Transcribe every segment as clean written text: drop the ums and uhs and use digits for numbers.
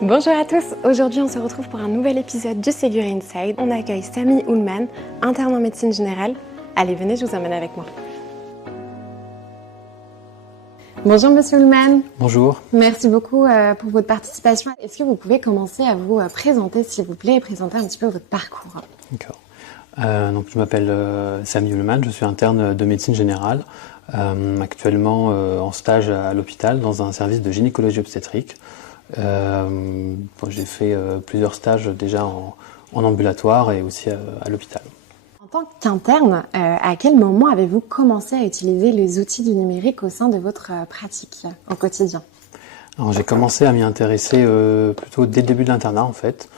Bonjour à tous, aujourd'hui on se retrouve pour un nouvel épisode du Ségur Inside. On accueille Samy Oulman, interne en médecine générale. Allez, venez, je vous emmène avec moi. Bonjour Monsieur Oulman. Bonjour. Merci beaucoup pour votre participation. Est-ce que vous pouvez commencer à vous présenter s'il vous plaît et présenter un petit peu votre parcours? D'accord. Donc je m'appelle Samy Oulman, je suis interne de médecine générale, actuellement en stage à l'hôpital dans un service de gynécologie obstétrique. J'ai fait plusieurs stages déjà en ambulatoire et aussi à l'hôpital. En tant qu'interne, à quel moment avez-vous commencé à utiliser les outils du numérique au sein de votre pratique au quotidien? Alors, j'ai commencé à m'y intéresser plutôt dès le début de l'internat en fait.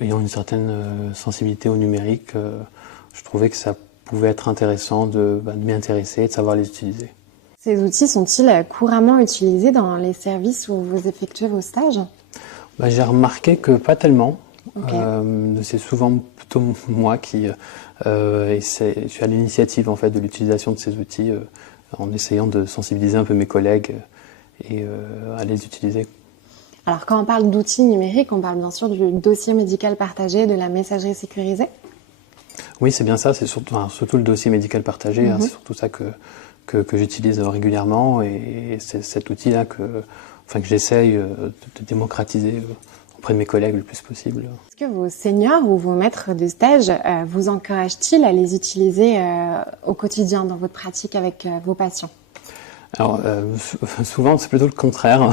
Ayant une certaine sensibilité au numérique, je trouvais que ça pouvait être intéressant de m'y intéresser et de savoir les utiliser. Ces outils sont-ils couramment utilisés dans les services où vous effectuez vos stages? J'ai remarqué que pas tellement. Okay. C'est souvent plutôt moi qui je suis à l'initiative en fait de l'utilisation de ces outils en essayant de sensibiliser un peu mes collègues et à les utiliser. Alors quand on parle d'outils numériques, on parle bien sûr du dossier médical partagé, de la messagerie sécurisée? Oui, c'est bien ça, c'est surtout le dossier médical partagé, c'est surtout ça que j'utilise régulièrement et c'est cet outil-là que j'essaye de démocratiser auprès de mes collègues le plus possible. Est-ce que vos seniors ou vos maîtres de stage vous encouragent-ils à les utiliser au quotidien dans votre pratique avec vos patients? Alors souvent c'est plutôt le contraire.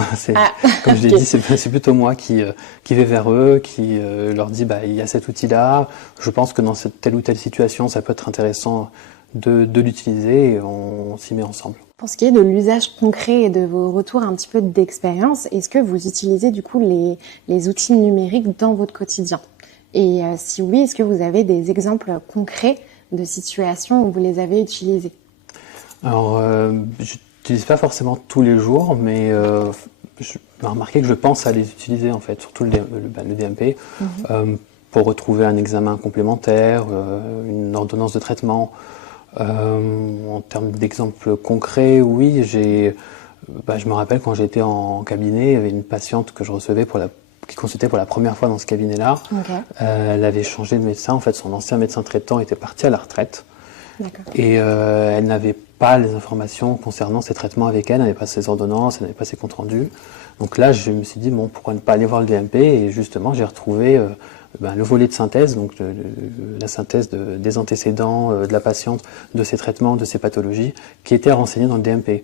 Comme je l'ai dit, c'est plutôt moi qui vais vers eux, qui leur dit il y a cet outil-là. Je pense que dans cette telle ou telle situation, ça peut être intéressant de l'utiliser et on s'y met ensemble. Pour ce qui est de l'usage concret et de vos retours un petit peu d'expérience, est-ce que vous utilisez du coup les outils numériques dans votre quotidien? Et si oui, est-ce que vous avez des exemples concrets de situations où vous les avez utilisés? Alors, je n'utilise pas forcément tous les jours, mais je m'ai remarqué que je pense à les utiliser en fait, surtout le DMP, pour retrouver un examen complémentaire, une ordonnance de traitement. En termes d'exemples concrets, oui, je me rappelle quand j'étais en cabinet, il y avait une patiente que je recevais qui consultait pour la première fois dans ce cabinet-là. Okay. Elle avait changé de médecin, en fait son ancien médecin traitant était parti à la retraite. Et elle n'avait pas les informations concernant ses traitements avec elle n'avait pas ses ordonnances, elle n'avait pas ses comptes rendus. Donc là, je me suis dit, pourquoi ne pas aller voir le DMP? Et justement, j'ai retrouvé le volet de synthèse, donc la synthèse des antécédents de la patiente, de ses traitements, de ses pathologies, qui était renseignée dans le DMP.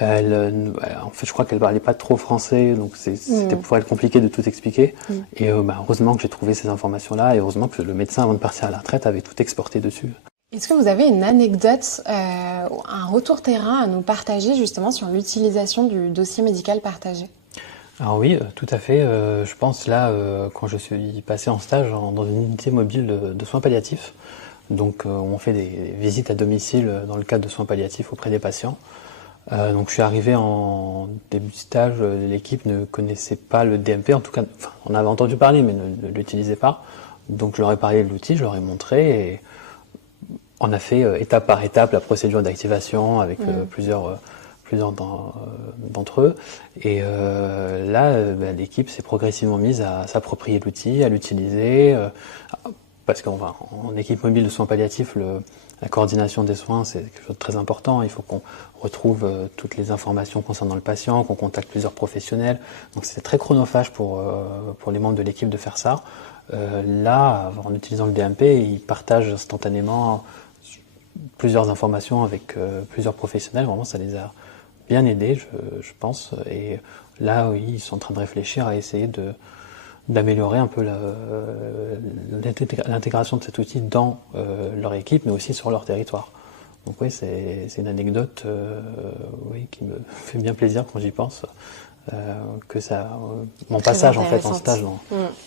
En fait, je crois qu'elle parlait pas trop français, donc c'était pour elle compliqué de tout expliquer. Et heureusement que j'ai trouvé ces informations-là, et heureusement que le médecin, avant de partir à la retraite, avait tout exporté dessus. Est-ce que vous avez une anecdote, un retour terrain à nous partager justement sur l'utilisation du dossier médical partagé? Alors oui, tout à fait. Je pense là, quand je suis passé en stage dans une unité mobile de soins palliatifs, donc on fait des visites à domicile dans le cadre de soins palliatifs auprès des patients. Donc je suis arrivé en début de stage, l'équipe ne connaissait pas le DMP, en tout cas, on avait entendu parler mais ne l'utilisait pas. Donc je leur ai parlé de l'outil, je leur ai montré et on a fait étape par étape la procédure d'activation avec plusieurs d'entre eux. Et là, l'équipe s'est progressivement mise à s'approprier l'outil, à l'utiliser, parce qu'en équipe mobile de soins palliatifs, la coordination des soins, c'est quelque chose de très important. Il faut qu'on retrouve toutes les informations concernant le patient, qu'on contacte plusieurs professionnels. Donc c'est très chronophage pour les membres de l'équipe de faire ça. Là, en utilisant le DMP, ils partagent instantanément plusieurs informations avec plusieurs professionnels. Vraiment, ça les a bien aidés, je pense. Et là, oui, ils sont en train de réfléchir à essayer d'améliorer un peu l'intégration de cet outil dans leur équipe, mais aussi sur leur territoire. Donc oui, c'est une anecdote qui me fait bien plaisir quand j'y pense. Que mon passage en fait en stage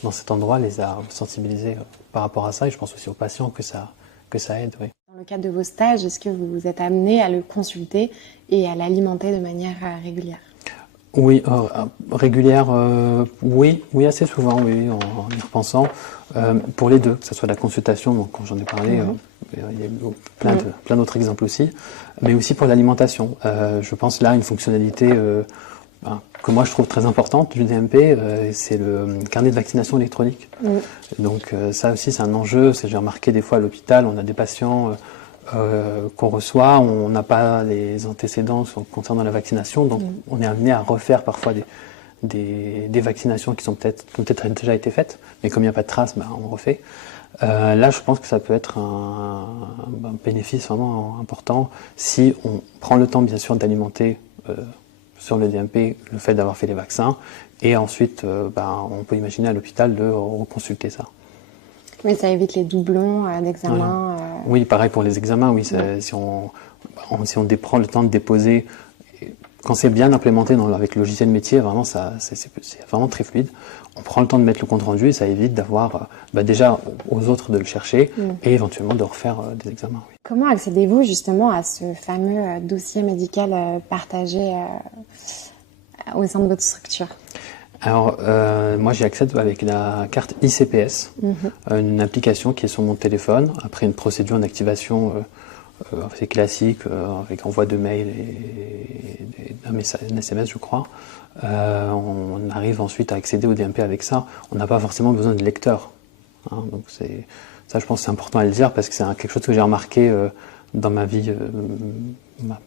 dans cet endroit les a sensibilisés par rapport à ça, et je pense aussi aux patients que ça aide. Oui. Dans le cadre de vos stages, est-ce que vous vous êtes amené à le consulter et à l'alimenter de manière régulière? Oui, régulière, oui, assez souvent, oui, en y repensant. Pour les deux, que ce soit la consultation, donc quand j'en ai parlé, il y a eu plein d'autres exemples aussi, mais aussi pour l'alimentation. Je pense là à une fonctionnalité que moi je trouve très importante du DMP, c'est le carnet de vaccination électronique. Donc ça aussi c'est un enjeu. J'ai remarqué des fois à l'hôpital, on a des patients qu'on reçoit, on n'a pas les antécédents concernant la vaccination, donc on est amené à refaire parfois des vaccinations qui ont peut-être déjà été faites, mais comme il n'y a pas de traces, on refait. Là, je pense que ça peut être un bénéfice vraiment important si on prend le temps, bien sûr, d'alimenter sur le DMP le fait d'avoir fait les vaccins, et ensuite, on peut imaginer à l'hôpital de reconsulter ça. Oui, ça évite les doublons d'examen. Voilà. Oui, pareil pour les examens, oui. Si on prend le temps de déposer, quand c'est bien implémenté avec le logiciel métier, vraiment, c'est vraiment très fluide. On prend le temps de mettre le compte rendu et ça évite d'avoir déjà aux autres de le chercher et éventuellement de refaire des examens. Oui. Comment accédez-vous justement à ce fameux dossier médical partagé au sein de votre structure ? Alors, moi j'y accède avec la carte ICPS, une application qui est sur mon téléphone, après une procédure d'activation assez classique, avec envoi de mail et d'un SMS, je crois. On arrive ensuite à accéder au DMP avec ça. On n'a pas forcément besoin de lecteur. Donc ça, je pense que c'est important à le dire, parce que c'est quelque chose que j'ai remarqué dans ma vie,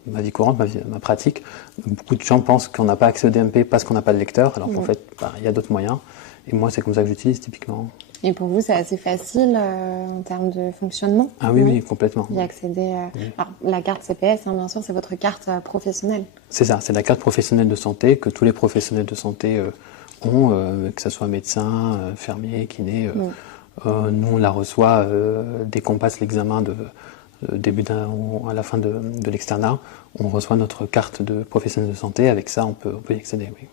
ma vie courante, ma pratique. Beaucoup de gens pensent qu'on n'a pas accès au DMP parce qu'on n'a pas de lecteur, alors qu'en fait, il y a d'autres moyens. Et moi, c'est comme ça que j'utilise typiquement. Et pour vous, c'est assez facile en termes de fonctionnement ? Ah oui, complètement. Y accéder. Alors, la carte CPS, bien sûr, c'est votre carte professionnelle. C'est ça, c'est la carte professionnelle de santé que tous les professionnels de santé ont, que ce soit médecin, infirmier, kiné. Nous, on la reçoit dès qu'on passe l'examen à la fin de l'externat. On reçoit notre carte de professionnel de santé. Avec ça, on peut y accéder, oui.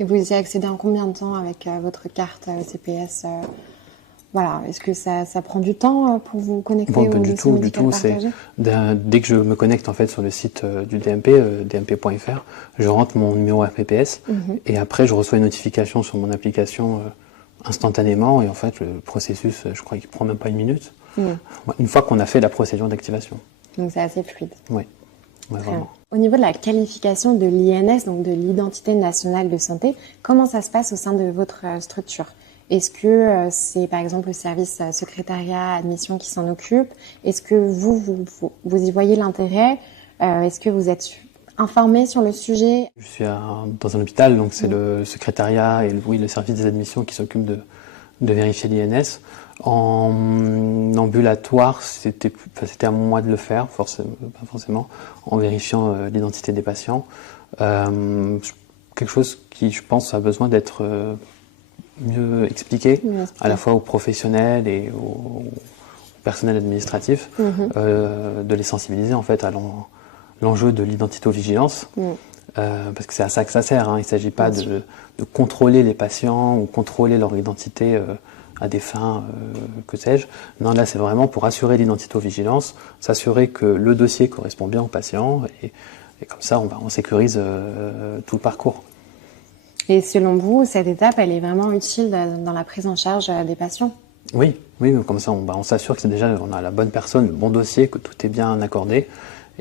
Et vous y accédez en combien de temps avec votre carte CPS Voilà, est-ce que ça prend du temps pour vous connecter au dossier médical partagé ? Dès que je me connecte en fait sur le site du DMP, dmp.fr, je rentre mon numéro RPPS et après je reçois une notification sur mon application instantanément, et en fait le processus, je crois qu'il prend même pas une minute, une fois qu'on a fait la procédure d'activation. Donc c'est assez fluide. Oui, vraiment. Au niveau de la qualification de l'INS, donc de l'identité nationale de santé, comment ça se passe au sein de votre structure ? Est-ce que c'est par exemple le service secrétariat admission qui s'en occupe ? Est-ce que vous y voyez l'intérêt ? Est-ce que vous êtes informé sur le sujet ? Je suis dans un hôpital, donc c'est le secrétariat et le service des admissions qui s'occupent de vérifier l'INS. En ambulatoire, c'était à moi de le faire, pas forcément, en vérifiant l'identité des patients. Quelque chose qui, je pense, a besoin d'être mieux expliqué, à la fois aux professionnels et au personnel administratif, de les sensibiliser en fait à l'enjeu de l'identité-vigilance, parce que c'est à ça que ça sert. Il ne s'agit pas de contrôler les patients ou contrôler leur identité à des fins, que sais-je. Non, là c'est vraiment pour assurer l'identité-vigilance, s'assurer que le dossier correspond bien au patient, et comme ça on sécurise tout le parcours. Et selon vous, cette étape, elle est vraiment utile dans la prise en charge des patients ? Oui, comme ça on s'assure que on a la bonne personne, le bon dossier, que tout est bien accordé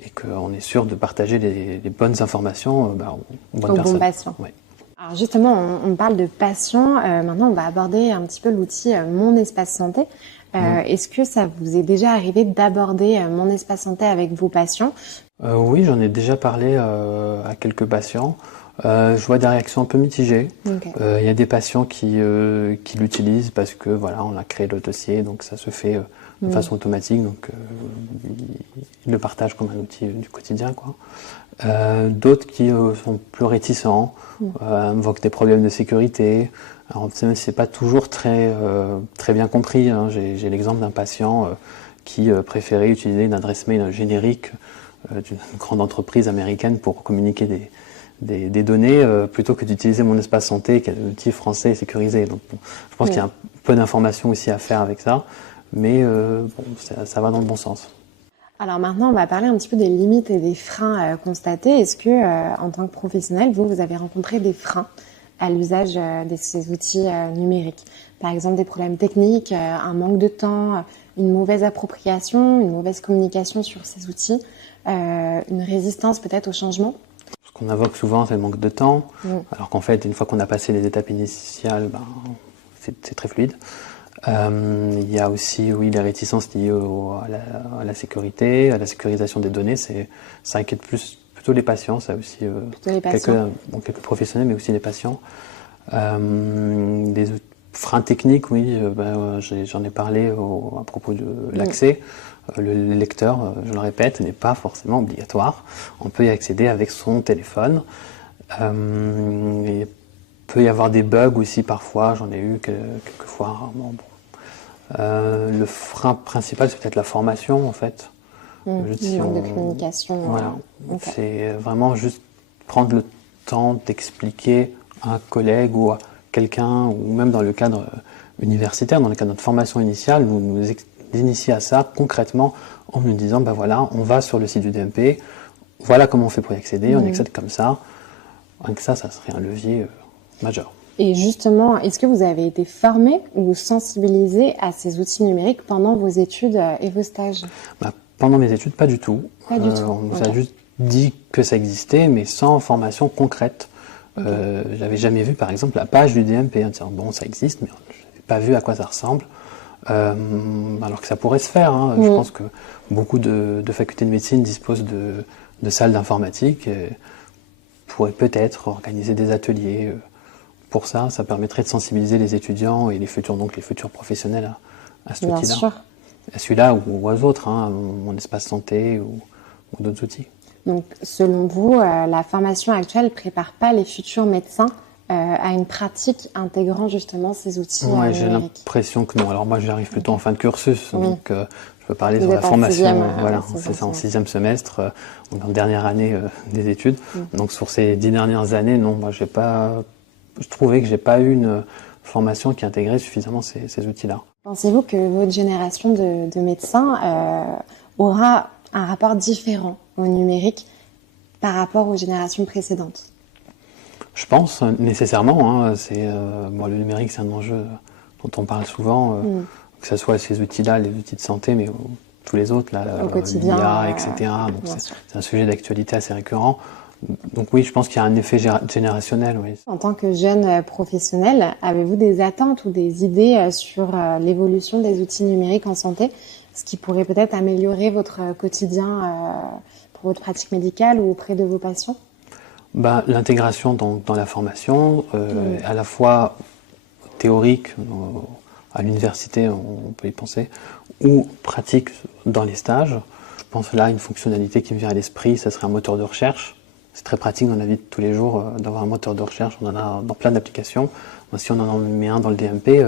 et qu'on est sûr de partager les bonnes informations aux bonnes personnes. Aux bons patients. Oui. Alors justement, on parle de patients. Maintenant, on va aborder un petit peu l'outil Mon Espace Santé. Est-ce que ça vous est déjà arrivé d'aborder Mon Espace Santé avec vos patients ? Oui, j'en ai déjà parlé à quelques patients. Je vois des réactions un peu mitigées. Il y a des patients qui l'utilisent parce que on a créé le dossier, donc ça se fait de façon automatique, donc ils le partagent comme un outil du quotidien, quoi. D'autres qui sont plus réticents, invoquent des problèmes de sécurité. Alors c'est pas toujours très bien compris. J'ai l'exemple d'un patient qui préférait utiliser une adresse mail générique d'une grande entreprise américaine pour communiquer des données plutôt que d'utiliser Mon Espace Santé, qui est un outil français sécurisé. Donc je pense qu'il y a un peu d'informations aussi à faire avec ça, mais ça va dans le bon sens. Alors maintenant, on va parler un petit peu des limites et des freins constatés. Est-ce que, en tant que professionnel, vous avez rencontré des freins à l'usage de ces outils numériques ? Par exemple, des problèmes techniques, un manque de temps, une mauvaise appropriation, une mauvaise communication sur ces outils, une résistance peut-être au changement ? qu'on invoque souvent, c'est le manque de temps, alors qu'en fait, une fois qu'on a passé les étapes initiales, ben, c'est très fluide. Il y a aussi, oui, les réticences liées à la sécurité, à la sécurisation des données. Ça inquiète plutôt les patients, ça aussi, Plutôt les patients. quelques professionnels, mais aussi les patients. Des freins techniques, oui, j'en ai parlé à propos de l'accès. Le lecteur, je le répète, n'est pas forcément obligatoire. On peut y accéder avec son téléphone. Il peut y avoir des bugs aussi parfois, j'en ai eu quelques fois rarement. Le frein principal, c'est peut-être la formation en fait. Le manque de communication. Voilà. Okay. C'est vraiment juste prendre le temps d'expliquer à un collègue ou à quelqu'un, ou même dans le cadre universitaire, dans le cadre de notre formation initiale, nous initier à ça concrètement en nous disant, ben voilà, on va sur le site du DMP, voilà comment on fait pour y accéder, on y accède comme ça. Avec ça serait un levier majeur. Et justement, est-ce que vous avez été formé ou sensibilisé à ces outils numériques pendant vos études et vos stages? Pendant mes études, pas du tout. Pas du tout. On nous a juste dit que ça existait, mais sans formation concrète. J'avais jamais vu, par exemple, la page du DMP, en disant, bon, ça existe, mais je n'avais pas vu à quoi ça ressemble. Alors que ça pourrait se faire. Hein. Je pense que beaucoup de facultés de médecine disposent de salles d'informatique et pourraient peut-être organiser des ateliers. Pour ça, ça permettrait de sensibiliser les étudiants et les futurs professionnels à cet outil-là. Bien sûr. À celui-là ou aux autres, hein, mon espace santé ou d'autres outils. Donc, selon vous, la formation actuelle ne prépare pas les futurs médecins à une pratique intégrant justement ces outils numériques? J'ai l'impression que non. Alors moi, j'arrive plutôt en fin de cursus, donc je peux parler sur la formation. Voilà, c'est ça, en 6e semestre, en dernière année des études. Donc sur ces 10 dernières années, non, moi je trouvais que j'ai pas eu une formation qui intégrait suffisamment ces outils-là. Pensez-vous que votre génération de médecins aura un rapport différent au numérique par rapport aux générations précédentes? Je pense nécessairement. Hein, le numérique, c'est un enjeu dont on parle souvent, que ce soit ces outils-là, les outils de santé, mais tous les autres, au quotidien, l'IA, etc. Donc c'est un sujet d'actualité assez récurrent. Donc oui, je pense qu'il y a un effet générationnel. Oui. En tant que jeune professionnel, avez-vous des attentes ou des idées sur l'évolution des outils numériques en santé, ce qui pourrait peut-être améliorer votre quotidien pour votre pratique médicale ou auprès de vos patients? L'intégration dans la formation, à la fois théorique, à l'université, on peut y penser, ou pratique dans les stages. Je pense là, une fonctionnalité qui me vient à l'esprit, ça serait un moteur de recherche. C'est très pratique dans la vie de tous les jours d'avoir un moteur de recherche. On en a dans plein d'applications. Si on en met un dans le DMP,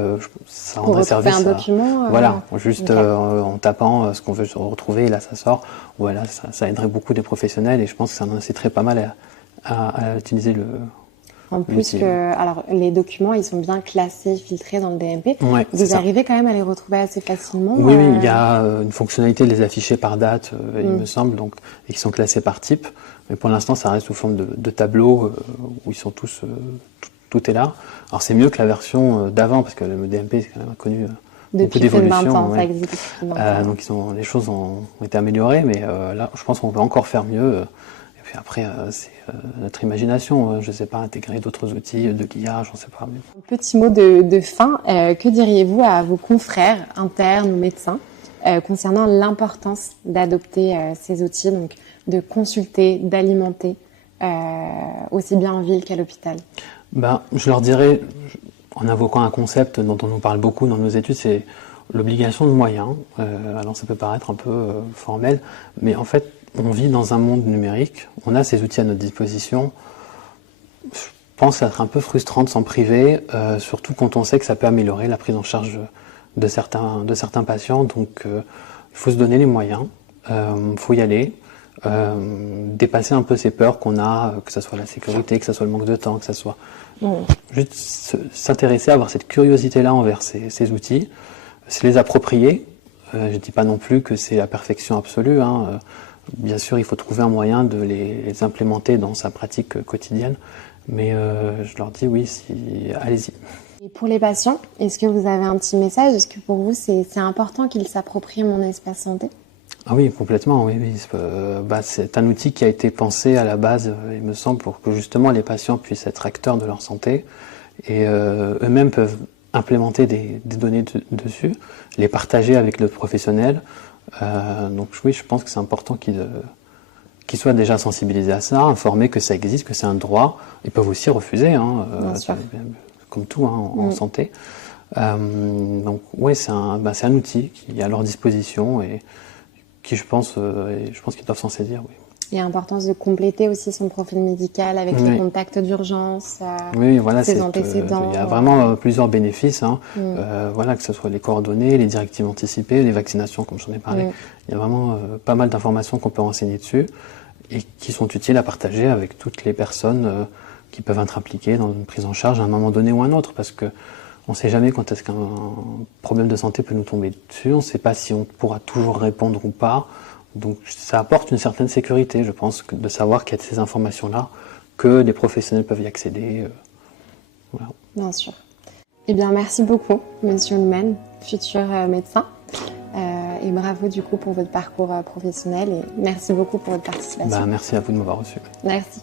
ça rendrait service. Un document. Voilà, juste en tapant ce qu'on veut retrouver, et là ça sort. Voilà, ça aiderait beaucoup des professionnels et je pense que ça en inciterait pas mal à utiliser le. En plus alors les documents, ils sont bien classés, filtrés dans le DMP. Ouais, vous arrivez quand même à les retrouver assez facilement? Oui, il y a une fonctionnalité de les afficher par date, il me semble, donc, et qui sont classés par type. Mais pour l'instant, ça reste sous forme de tableaux où ils sont tous, tout est là. Alors c'est mieux que la version d'avant, parce que le DMP, c'est quand même connu beaucoup d'évolutions. Ça existe depuis 20 ans. Donc les choses ont été améliorées, mais là, je pense qu'on peut encore faire mieux. Et puis après, c'est notre imagination. Je ne sais pas, intégrer d'autres outils de l'IA, j'en sais pas. Mais... Un petit mot de fin. Que diriez-vous à vos confrères internes ou médecins concernant l'importance d'adopter ces outils, donc de consulter, d'alimenter, aussi bien en ville qu'à l'hôpital? Je leur dirais, en invoquant un concept dont on nous parle beaucoup dans nos études, c'est l'obligation de moyens. Alors ça peut paraître un peu formel, mais en fait, on vit dans un monde numérique, on a ces outils à notre disposition. Je pense être un peu frustrant de s'en priver, surtout quand on sait que ça peut améliorer la prise en charge de certains patients. Donc il faut se donner les moyens, faut y aller, dépasser un peu ces peurs qu'on a, que ce soit la sécurité, que ce soit le manque de temps, que ce soit juste s'intéresser, avoir cette curiosité-là envers ces outils, se les approprier. Je ne dis pas non plus que c'est la perfection absolue, hein. Bien sûr, il faut trouver un moyen de les implémenter dans sa pratique quotidienne, mais je leur dis oui, allez-y. Et pour les patients, est-ce que vous avez un petit message? Est-ce que pour vous, c'est important qu'ils s'approprient mon espace santé? Ah oui, complètement, oui, oui. C'est un outil qui a été pensé à la base, il me semble, pour que justement les patients puissent être acteurs de leur santé et eux-mêmes peuvent implémenter des données dessus, les partager avec le professionnel. Donc oui, je pense que c'est important qu'ils soient déjà sensibilisés à ça, informés que ça existe, que c'est un droit. Ils peuvent aussi refuser, hein, Bien sûr. comme tout hein, en santé. Donc oui, c'est un outil qui est à leur disposition et qui, je pense qu'ils doivent s'en saisir, oui. Il y a l'importance de compléter aussi son profil médical avec les Oui. contacts d'urgence, Oui, voilà, ses antécédents. il y a vraiment plusieurs bénéfices, hein. Voilà, que ce soit les coordonnées, les directives anticipées, les vaccinations, comme j'en ai parlé. Il y a vraiment pas mal d'informations qu'on peut renseigner dessus et qui sont utiles à partager avec toutes les personnes qui peuvent être impliquées dans une prise en charge à un moment donné ou un autre, parce que on ne sait jamais quand est-ce qu'un problème de santé peut nous tomber dessus, on ne sait pas si on pourra toujours répondre ou pas. Donc ça apporte une certaine sécurité, je pense, de savoir qu'il y a ces informations-là, que les professionnels peuvent y accéder. Voilà. Bien sûr. Eh bien, merci beaucoup, Monsieur Lemaine, futur médecin. Et bravo du coup pour votre parcours professionnel et merci beaucoup pour votre participation. Merci à vous de m'avoir reçu. Merci.